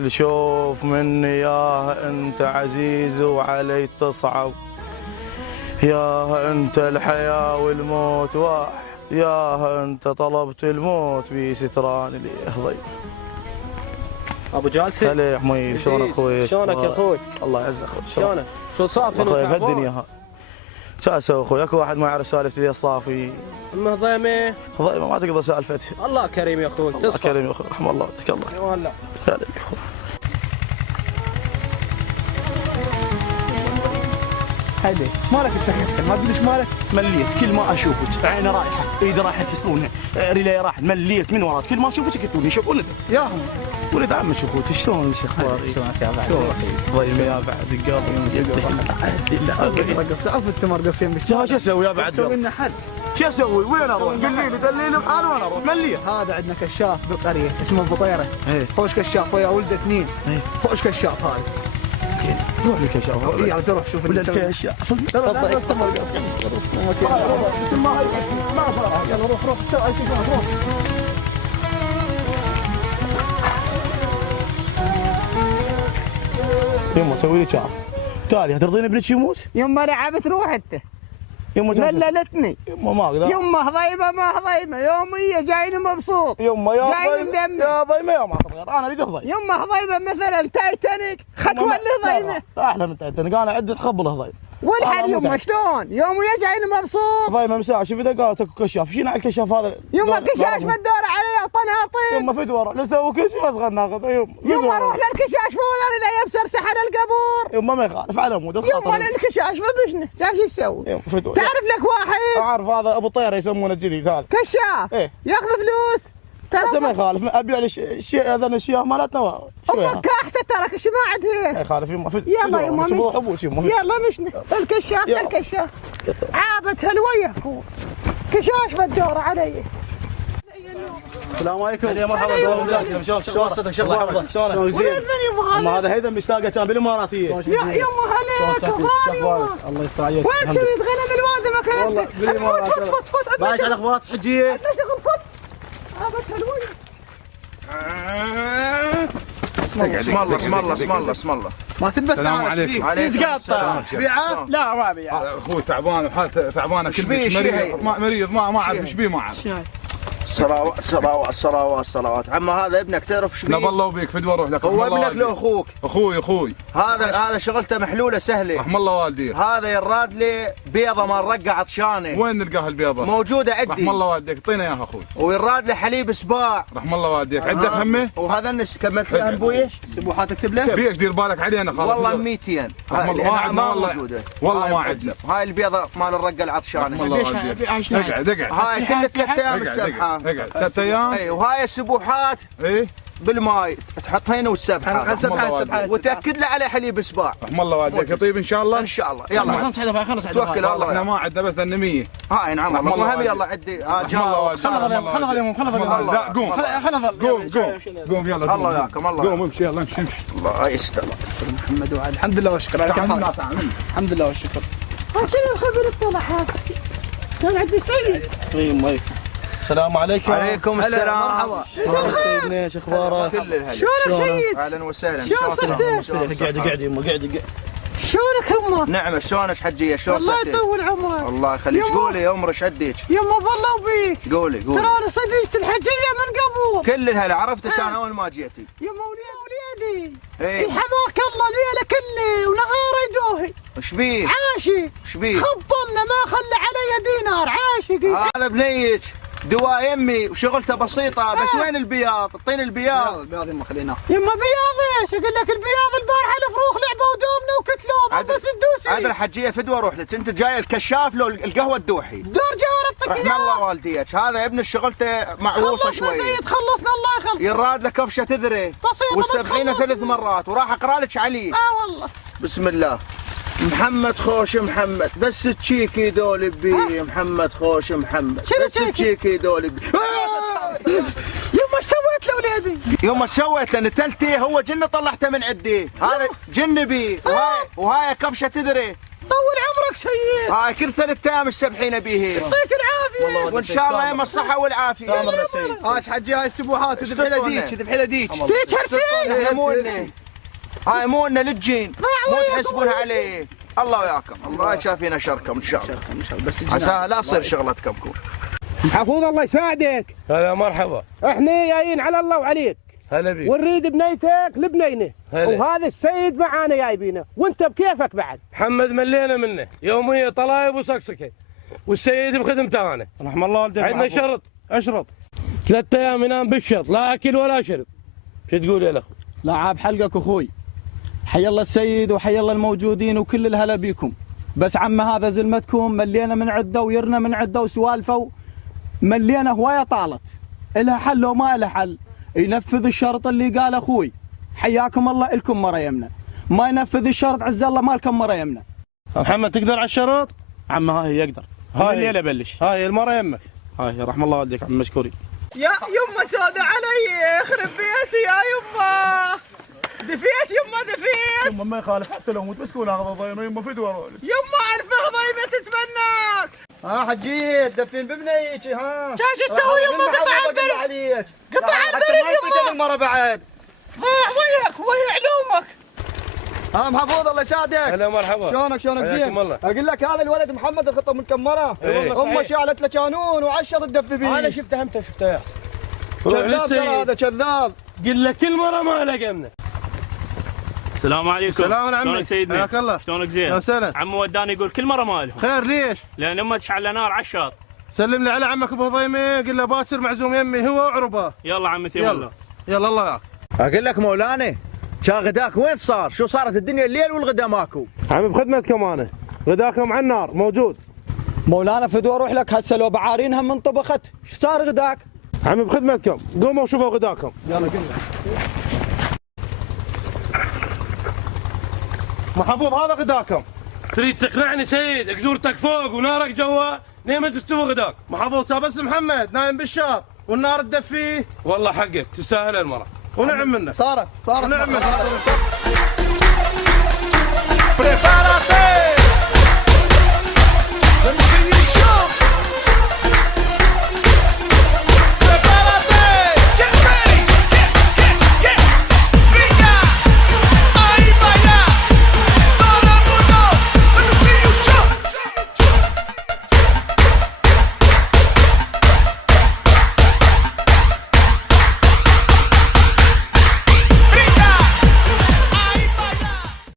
خل شوف مني ياه انت عزيز وعلي تصعب، ياه انت الحياة والموت واحد، ياه انت طلبت الموت بستران لي ضيق. ابو جالسي هلا يا حميد، شلونك اخوي؟ شلونك يا اخوي؟ الله يعزك اخوي. شلونك؟ شو صار فيني اخوي بهالدنيا ها شو اسوي اخوي؟ اكو واحد ما يعرف سالفتي ذي الصافي. المهضيمه ضيمه ما تقدر سالفتي. الله كريم يا اخوي. الله كريم يا اخوي، رحم الله وجهك الله. يا والله. هلا يا اخوي. هيدي مالك انت؟ ما ادري ايش مالك؟ مليت كل ما اشوفك، عيني رايحه، ايدي رايحه تكسرونها، رجلي راحت، مليت من وراك، كل ما اشوفك تقولي شوف ولد يا هم ولد عمك اخوتي، شلون شو اخبارك؟ شلونك يا بعد؟ ضيمه يا بعد قلبي رقصت عرفت انت مرقصين شو اسوي يا بعد؟ سوي لنا حل. شو اسوي؟ وين اروح؟ قل لي دليلي بحال وين اروح؟ مليت. هذا عندنا كشاف بالقريه اسمه بطيره، خوش كشاف ويا ولده اثنين، خوش كشاف هذا. روح للكشاف. اي على تروح شوف اللي تسوي. الكشاف. تفضل. ما صار. يلا روح سوي الكشاف روح. يما سوي لي شعر. تعالي هترضيني ابنك يموت؟ يما لعبت روح انت. يما مللتني. يما ما اقدر. يما هضيمه ما هضيمه، يوميه جايني مبسوط. يما يا جاي مدمر. يا ضيمه يا ما تغير، انا اريد اهضي. يما هضيمه مثلا تايتانيك، ختولي هضيمه. احلى من تايتانيك، انا عندي تخبل هضيم. والحل يما شلون؟ يوميه جايني مبسوط. ضيمه مساء شوف اذا قالت اكو كشاف، شينا على الكشاف هذا. يما كشاش ما تدور علي اعطنها طيب. يما فدوه نسوي كل شيء اصغر ناخذ. يما روح للكشاش فولا رنا يبسر سحن القبور. يما ما يخالف على مود يما للكشاش ما بشنه، جاش يسوي؟ يما فدوه. تعرف لك واحد؟ اعرف هذا ابو طيره يسمونه الجديد هذا. كشاف. ايه ياخذ فلوس. بس ما يخالف ابيع الشيء هذا الاشياء مالتنا شوي. امك كاحته ترك ايش ما عاد هيك. ما يخالف يما يلا يما يلا مشنا الكشاف عابت هالويه كشاش بتدور علي. السلام عليكم. يا مرحبا شلون صوتك؟ شو اخبارك؟ شلونك؟ زين. هذا هيدا مشتاقه كان بالاماراتيه. يما هليك غالي. الله يستر عليك. وين شريت غنم الوالده ما كانت؟ والله بالامارات. فوت ماشي على اخبارات حجيه. عندنا شغل فوت. عابت هالويه. اسم الله ما تلبس. السلام عليكم. يتقطع بيعه؟ لا ما بيعه. اخوي تعبان وحالته تعبانه كل مريض ما اعرف ايش بيه ما اعرف. صلوات عم هذا ابنك تعرف ايش بيه؟ نبى الله وبيك فدوه روح لك. هو ابنك له اخوك؟ اخوي هذا شغلته محلوله سهله. رحم الله والديك. هذا يراد لي بيضه مال رقه عطشانه. وين نلقاها البيضه؟ موجوده عندي. رحم الله والديك اعطينا اياها اخوي. ويراد لي حليب سباع. رحم الله والديك. عندك همه؟ وهذا الناس كملت فيها بويش سبوحات اكتب له؟ بيش دير بالك علينا خلاص. والله 200 ما عندنا موجوده. والله ما عندنا. هاي البيضه مال الرقه العطشانه. اقعد هاي كل 3 ايام السبحه. اقعد 3 ايام. اي وهاي السبوحات بالماي تحطهن والسبحه. السبحه وتاكد له عليه حليب سباع. رحم الله والديك. يطيب ان شاء الله. ان شاء الله. يلا خلص توكل على الله. احنا ما عندنا بس لنا 100. هاي نعم والله المهم يلا عدي. لا قوم يلا. الله ياكم الله. قوم امشي يلا امشي. الله يستر محمد وعلي. الحمد لله والشكر على الحمد لله والشكر. شنو الخبر الطلعات؟ كان عندي سيد. السلام عليكم. عليكم السلام. مرحبا. سيدنا ايش اخبارك؟ كل الهلا. شلونك سيد؟ اهلا وسهلا. شلون صرت؟ قاعد يمه قاعد. شلونك امك؟ نعم شلونك حجيه؟ شلون صرتي؟ الله يطول عمرك. الله يخليك. قولي عمرك شديك. يما بالله وبيك. قولي ترى انا صدقت الحجيه من قبل. كل الهلا عرفتك انا اول ما جيتي. يما وليدي. ايه حماك الله ليله كله ونهار يدوهي. ايش بيه؟ عاشي. ايش بيه؟ خبلنا ما خلى علي دينار عاشقي. هذا بنيك دواء يمي وشغلته بسيطه بس وين البياض؟ اعطيني البياض. البياض يما خليناه. يما بياض ايش؟ اقول لك البياض البارحه الفروخ لعبوا ودومنا وكتلونا بس تدوسي. هذا الحجيه فدوه روح لك انت جاي الكشاف لو القهوه الدوحي. دور جارتك. رحم الله والديك. هذا ابن شغلته معروسه شوي. خلصنا سيد خلصنا الله يخلص. يراد له كفشه تذري. بسيطه والسبعين 3 مرات وراح اقرا لك عليه. والله. بسم الله. محمد خوش محمد بس تشيكي دول بي. محمد خوش محمد بس تشيكي دول بي. يما ايش سويت لاولادي؟ يوم سويت لان تلتي هو جن طلعته من عدي. هذا جن بي وهاي كبشه تدري. طول عمرك سيد. هاي كل 3 ايام السبحين بيه. يعطيك العافيه. وان شاء الله يوم الصحه والعافيه. تامر السيد. هاي حجي هاي السبوحات وذبح لها ديك ذبح لها ديك. هاي مونا للجين مو تحسبونها عليه. الله وياكم الله يشافينا شركم ان شاء الله. بس عساها لا تصير شغلتكم كون. محفوظ الله يساعدك. هلا مرحبا. احنا جايين على الله وعليك. هلا بيك. ونريد بنيتك لبنينه. وهذا السيد معانا جايبينه وانت بكيفك بعد. محمد ملينا منه يوميه طلايب وسكسكه والسيد بخدمته انا. رحم الله والديك. عندنا شرط. اشرط. 3 ايام ينام بالشط لا اكل ولا شرب. شو تقول يا الاخ؟ لا عاب حلقك اخوي. حي الله السيد وحي الله الموجودين وكل الهلا بيكم. بس عم هذا زلمتكم ملينا من عده ويرنا من عده وسوالفه ملينا هوايه طالت. الها حل وما الها حل. ينفذ الشرط اللي قال اخوي. حياكم الله الكم مره يمنا. ما ينفذ الشرط عز الله مالكم مره يمنا. محمد تقدر على الشرط؟ عم هاي يقدر. هاي اللي ابلش. هاي المره يمك. هاي رحم الله والديك عم مشكورين. يا يمه سودة علي يخرب بيتي يا يمه. دفيت يمه دفيت. يمه ما يخالف حتى لو موت مسكون هذا ضيمه يمه فدوه. يمه الف ضيمه تتمناك. حجيت دفين ببنيك ها. شاش تسوي يمه قطع البرد عليك. قطع البرد يمه. المره بعد. ضيع وياك ويا علومك. محفوظ الله يساعدك. هلا مرحبا. شلونك زين؟ الله. اقول لك هذا الولد محمد الخطه مكمره. امه شالت له كانون وعشر تدفي بيه. انا شفته همته شفته. كذاب ترى هذا كذاب. قل له كل مره ما لقمنا. السلام عليكم. سلام عمي. شلونك سيدنا؟ حياك الله. شلونك زين؟ يا سلام. عمو وداني يقول كل مره ما لهم. خير ليش؟ لان امه تشعل نار على الشاط. سلم لي على عمك ابو هضيمه قل له باكر معزوم يمي هو وعربه. يلا عمتي يلا. يلا الله يعافيك. اقول لك مولانا كان غداك وين صار؟ شو صارت الدنيا الليل والغدا ماكو؟ عمي بخدمتكم انا. غداكم على النار موجود. مولانا فدوى اروح لك هسه لو بعارينها من طبخت. ايش صار غداك؟ عمي بخدمتكم قوموا وشوفوا غداكم. يلا قلنا. محفوظ هذا غداكم. تريد تقنعني سيد قدورتك فوق ونارك جوا ليه ما تستوي غداك؟ محفوظ بس محمد نايم بالشاط والنار تدفيه. والله حقك تستاهل المره. ونعم منه. صارت ونعم منه. Prepárate.